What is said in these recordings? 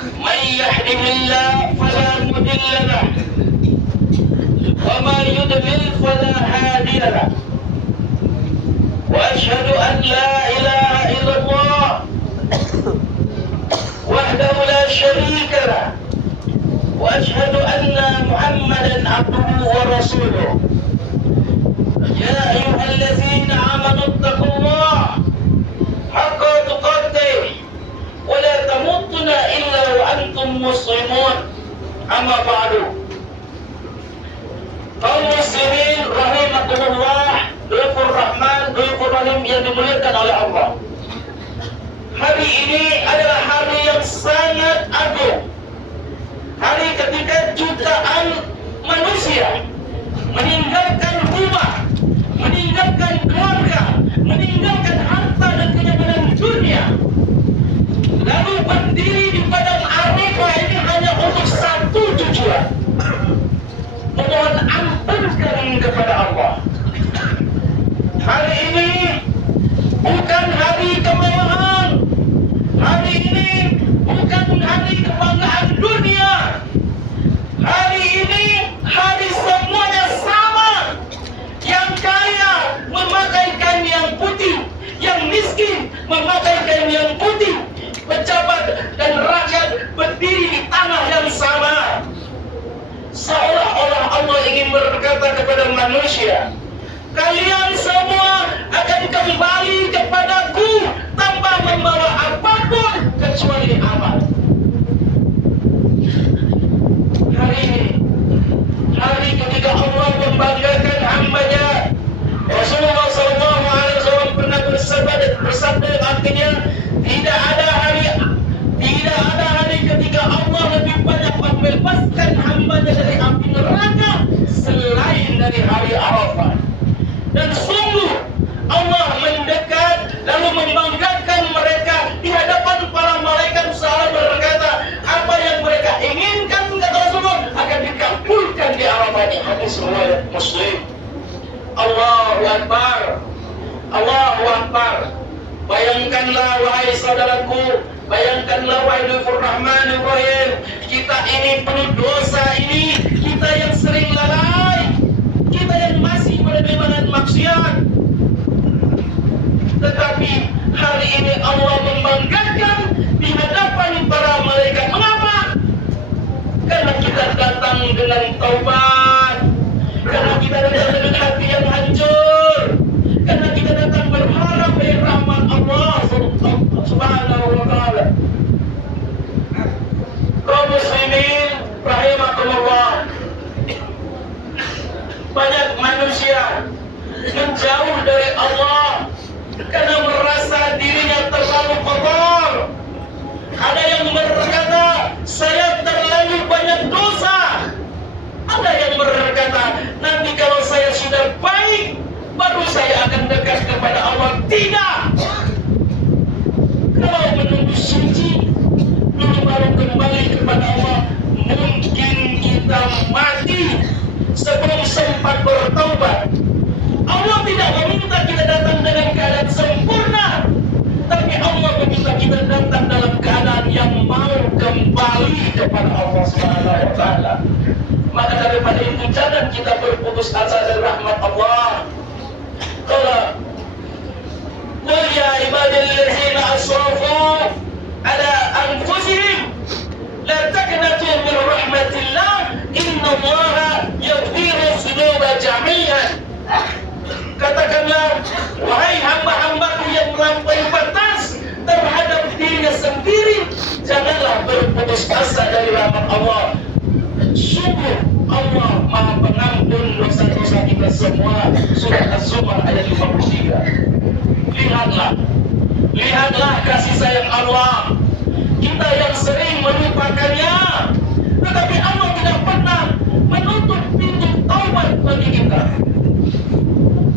من يهده الله فلا مضل له ومن يضلل فلا هادي له وأشهد أن لا إله إلا الله وحده لا شريك له وأشهد أن محمدا عبده ورسوله يا أيها الذين آمنوا اتقوا الله حق تقاته ولا تموتن إلا وأنتم مسلمون أما بعد kaum muslimin rahimakumullah, Dhul Rahman, Dhul Rahim yang dimuliakan oleh Allah. Hari ini adalah hari yang sangat agung. Hari ketika jutaan manusia meninggalkan rumah, meninggalkan keluarga, meninggalkan harta dan kenyamanan dunia, lalu berdiri di padang Arafah ini hanya untuk satu tujuan: memohon ampunkan kepada Allah. Hari ini bukan hari kemewahan, hari ini bukan hari kebanggaan dunia. Hari ini hari semuanya sama. Yang kaya memakaikan yang putih, yang miskin memakaikan yang putih. Pejabat dan rakyat berdiri di tanah yang sama. Seolah-olah Allah ingin berkata kepada manusia, kalian semua akan kembali kepadaku tanpa membawa apapun kecuali amal. Hari ini, hari ketika Allah membanggakan hamba-Nya. Rasulullah SAW pernah bersabda artinya, tidak ada hari ketika Allah lebih banyak membebaskan hamba-Nya dari api neraka selain dari hari Arafah. Dan sungguh Allah mendekat lalu membanggakan mereka di hadapan para malaikat seraya berkata, apa yang mereka inginkan kata Rasulullah akan dikabulkan di Arafah ini. Hadis riwayat Muslim. Allahu Akbar, Allahu Akbar. Bayangkanlah wahai saudaraku, bayangkanlah wahai Dhul Rahman Rahim, kita ini penuh dosa ini, kita yang sering lalai, kita yang masih berdebat maksiat. Tetapi hari ini Allah membanggakan di hadapan para malaikat. Mengapa? Karena kita datang dengan taubat, karena kita datang dengan hati yang hancur, karena kita datang berharap dari rahmat Allah Subhanahu wa ta'ala. Kaum muslimin rahimakumullah, banyak manusia menjauh dari Allah karena merasa dirinya terlalu kotor. Ada yang berkata, saya terlalu banyak dosa. Ada yang berkata, nanti kalau saya sudah baik, baru saya akan dekat kepada Allah. Tidak. Kalau menunggu suci, dulu baru kembali kepada Allah, mungkin kita mati sebelum sempat bertaubat. Allah tidak meminta kita datang dengan keadaan sempurna, tapi Allah meminta kita datang dalam keadaan yang mau kembali kepada Allah Subhanahu wa ta'ala. Maka daripada itu jangan kita berputus asa dari rahmat Allah. Qala qul ya ibadallazina asrafu ala anfusihim la taqnatu min rahmatillah innallaha yaghfiru dzunuba jami'an. Katakanlah, wahai hamba-hambaku yang melampaui batas terhadap dirinya sendiri, janganlah berputus asa dari rahmat Allah. Sungguh Allah Maha Pengampun dosa-dosa kita semua. Surah Az-Zumar ayat 53. Lihatlah kasih sayang Allah. Kita yang sering melupakannya, tetapi Allah tidak pernah menutup pintu taubat bagi kita.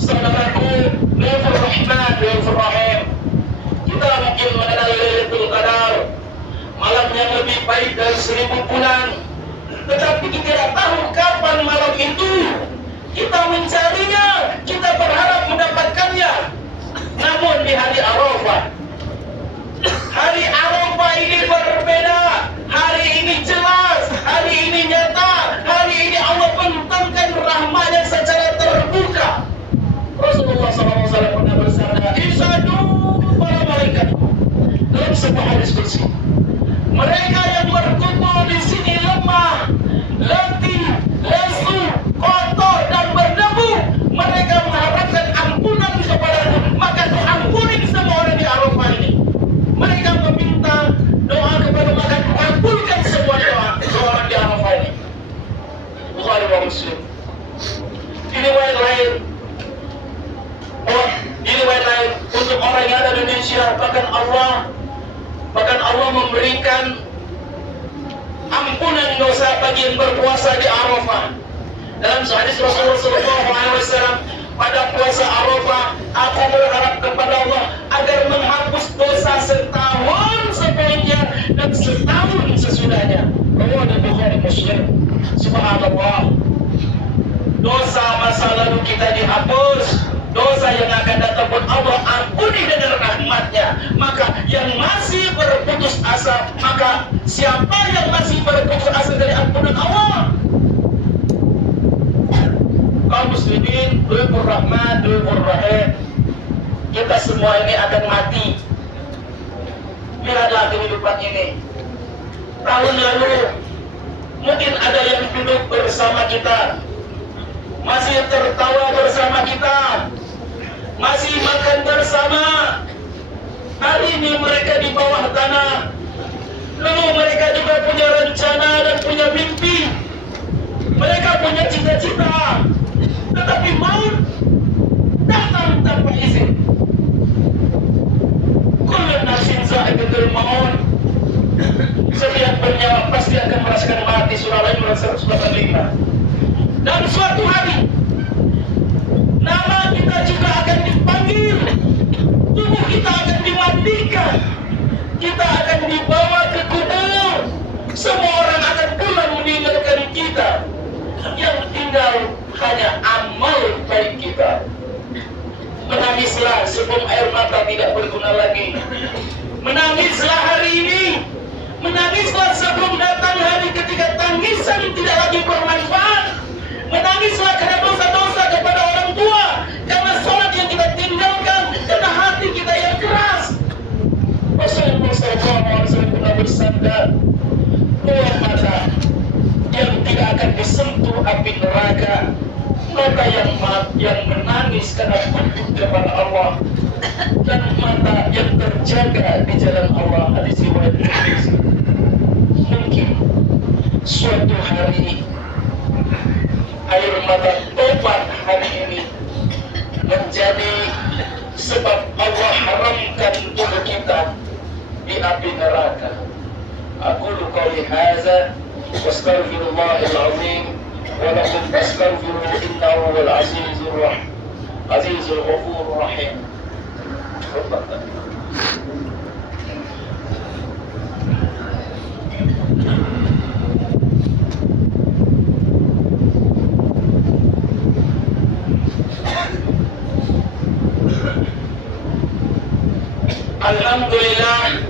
Saudaraku, Dhul Rahman, Dhul Rahim, kita mungkin mengenal Lailatul Qadar, malam yang lebih baik dari 1000 bulan. Tetapi kita tidak tahu kapan malam itu. Kita mencarinya, kita berharap mendapatkannya. Namun di hari Arafah ini berbeda. Mereka yang berkumpul di sini lemah, letih, lesu, kotor dan berdebu. Mereka mengharapkan ampunan kepadamu, maka Kau ampuni semua orang di Arafah ini. Mereka meminta doa kepada maka Kau kabulkan semua doa orang di Arafah ini. Bukhari wa Muslim. Di riwayat lain, untuk orang yang ada di Indonesia, bahkan Allah memberikan ampunan dosa bagi yang berpuasa di Arafah. Dalam hadis Rasulullah SAW, pada puasa Arafah, aku berharap kepada Allah agar menghapus dosa setahun sebelumnya dan setahun sesudahnya. Riwayat Bukhari Muslim. Subhanallah. Dosa masa lalu kita dihapus, dosa yang akan datang pun Allah ampuni dengan rahmatnya. Maka yang masih berputus asa, maka siapa yang masih berputus asa dari ampunan Allah? Kaum muslimin, Dhul Rahman, Dhul Rahim, kita semua ini akan mati. Lihatlah kehidupan ini. Tahun lalu mungkin ada yang duduk bersama kita, masih tertawa bersama kita, masih makan bersama. Hari ini mereka di bawah tanah. Lalu mereka juga punya rencana dan punya mimpi. Mereka punya cita-cita. Tetapi maut datang tanpa izin. Kullu nafsin za'iqatul maut. Setiap bernyawa pasti akan merasakan mati. Surah Al-Imran 185. Dan suatu hari nama kita juga akan dipanggil, tubuh kita akan dimandikan, kita akan dibawa ke kubur. Semua orang akan pulang meninggalkan kita. Yang tinggal hanya amal baik kita. Menangislah sebelum air mata tidak berguna lagi. Menangislah hari ini. Menangislah sebelum datang hari ketika tangisan tidak lagi bermanfaat. Menangislah karena dosa-dosa kepada orang tua, karena sholat yang kita tinggalkan, karena hati kita yang keras. Rasulullah SAW pernah bersabda, dua mata yang tidak akan disentuh api neraka, mata yang menangis karena takut kepada Allah, dan mata yang terjaga di jalan Allah. Hadis riwayat Tirmidzi. Mungkin suatu hari air mata tobat hari ini menjadi sebab Allah haramkan tubuh kita di api neraka. Aqulu qawli hadza wastaghfirullahal azim wa lakum fastaghfiruhu innahu huwal azizul ghafurur rahim. Alhamdulillah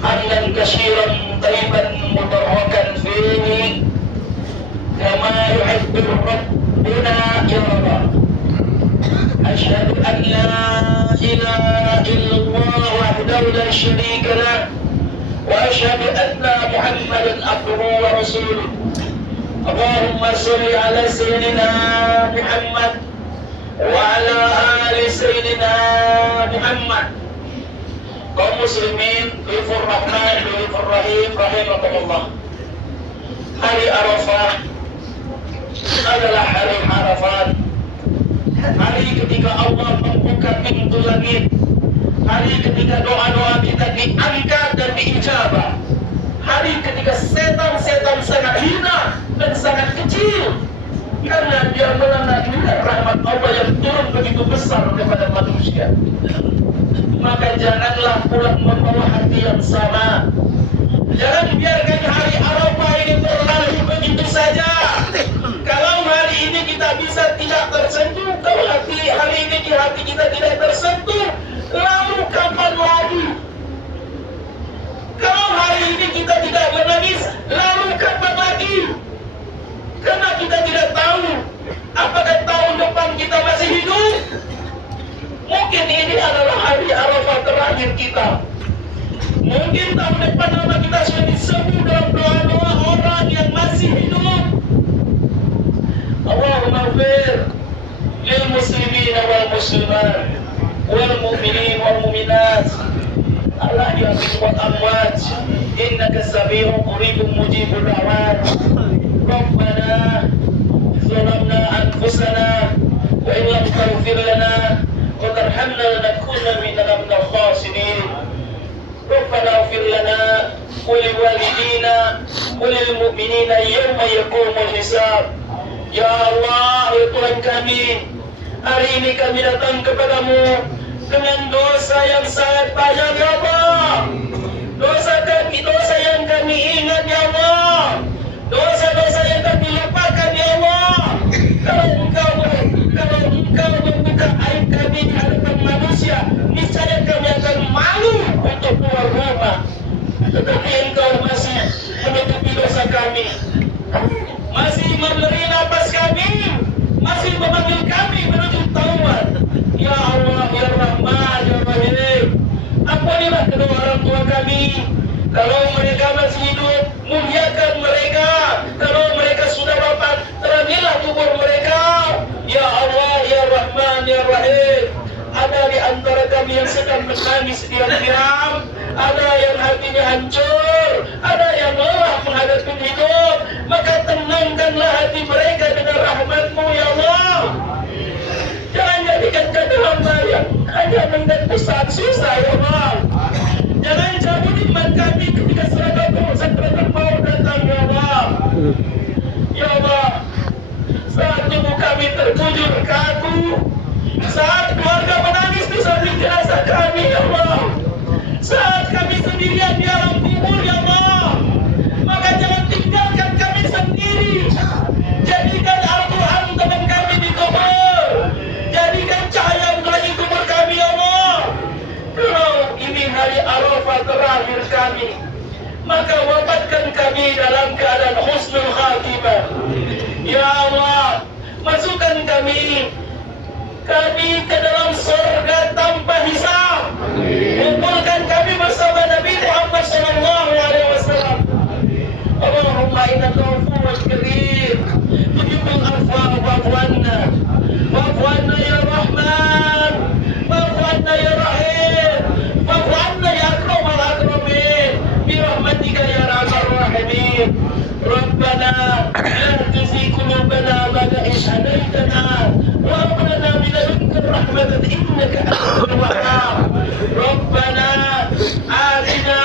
hamdan katsiran thayyiban mubarakan fihi kama yuhibbu rabbuna ya rabb. Asyhadu an la ilaha illallah wahdahu la syarika lah wa asyhadu anna Muhammadan abduhu wa rasuluh. Allahumma shalli ala sayyidina Muhammad wa ala ali sayyidina Muhammad. Kaum muslimin, Dhul Rahman, Dhul Rahim, rahimakumullah. Hari Arafah adalah hari Arafat. Hari ketika Allah membuka pintu langit. Hari ketika doa-doa kita diangkat dan diijabah. Hari ketika setan-setan sangat hina dan sangat kecil, karena dia menandakan rahmat Allah yang turun begitu besar kepada manusia. Maka janganlah pulang membawa hati yang sama. Jangan biarkan hari Arafah ini berlalu begitu saja. Kalau hari ini kita bisa tidak tersentuh, kalau hari ini di hati kita tidak tersentuh, lalu kapan lagi? Kalau hari ini kita tidak menangis, lalu kapan lagi? Karena kita tidak tahu apakah tahun depan kita masih hidup. Mungkin ini adalah hari Arafah terakhir kita. Mungkin tahun depan nama kita sami'un qaribun mujibud da'wat. Rabbana ظلمنا أنفسنا وإن لم تغفر لنا وترحمنا لنكون من الخاسرين. ربنا اغفر لنا ولوالدينا وللمؤمنين يوم يقوم الحساب. Ya Allah, ya Tuhan kami, hari ini kami datang kepadamu dengan dosa yang sangat banyak, ya Allah. Dosa yang kami ingat, ya Allah. Dosa-dosa yang kami lupakan, ya Allah. Kalau engkau membuka aib kami di hadapan manusia, niscaya kami akan malu untuk keluar rumah. Tetapi engkau masih menutupi dosa kami, masih memberi nafas kami, masih memanggil kami menuju taubat. Ya Allah, ya Rahman, ya Rahim, ampunilah kedua orang tua kami. Kalau mereka masih hidup, muliakan mereka. Kalau mereka sudah wafat, teranggilah kubur mereka. Ya Allah, ya Rahman, ya Rahim, ada di antara kami yang sedang menangis diam-diam, ada yang hatinya hancur, ada yang lelah menghadapi hidup. Maka tenangkanlah hati mereka dengan rahmat-Mu, ya Allah. Jangan jadikan kami hamba yang hanya menghadapi saat susah, ya Allah. Jangan cabut iman kami ketika sakratul maut datang, ya Allah. Ya Allah, saat tubuh kami terbujur kaku, saat keluarga menangis di samping jenazah kami, ya Allah, saat kami sendirian di alam kubur, ya Allah, maka jangan tinggalkan kami sendiri. Jadikan Al-Quran teman kami di kubur, jadikan cahaya menerangi kubur kami, ya Allah. Kalau ini hari Arafah terakhir kami, maka wafatkan kami dalam keadaan husnul khatimah. Ya Allah, masukkan kami ke dalam surga tanpa hisab. Kumpulkan kami bersama Nabi Muhammad sallallahu alaihi wasallam. Allahumma innaka afuwwun karim, tuhibbul afwa fa'fu anna. Fa'fu anna ya Rahman, fa'fu anna ya Rahim, fa'fu anna ya akramal akramin, bi rahmatika ya arhamar rahimin. Rabbana la tuzigh qulubana ba'da idh hadaytana wa hab lana min ladunka rahmatan innaka antal wahhab. Rabbana atina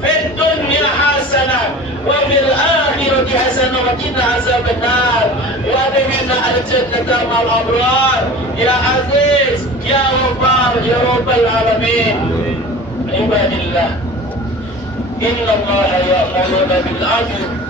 fid dunya hasanah wa fil akhirati hasanah wa qina azabannar wa adkhilna al-jannata ma'al abrar ya aziz ya ghaffar ya rabbal alamin. Ibadillah, inna allaha ya'muru bil 'adli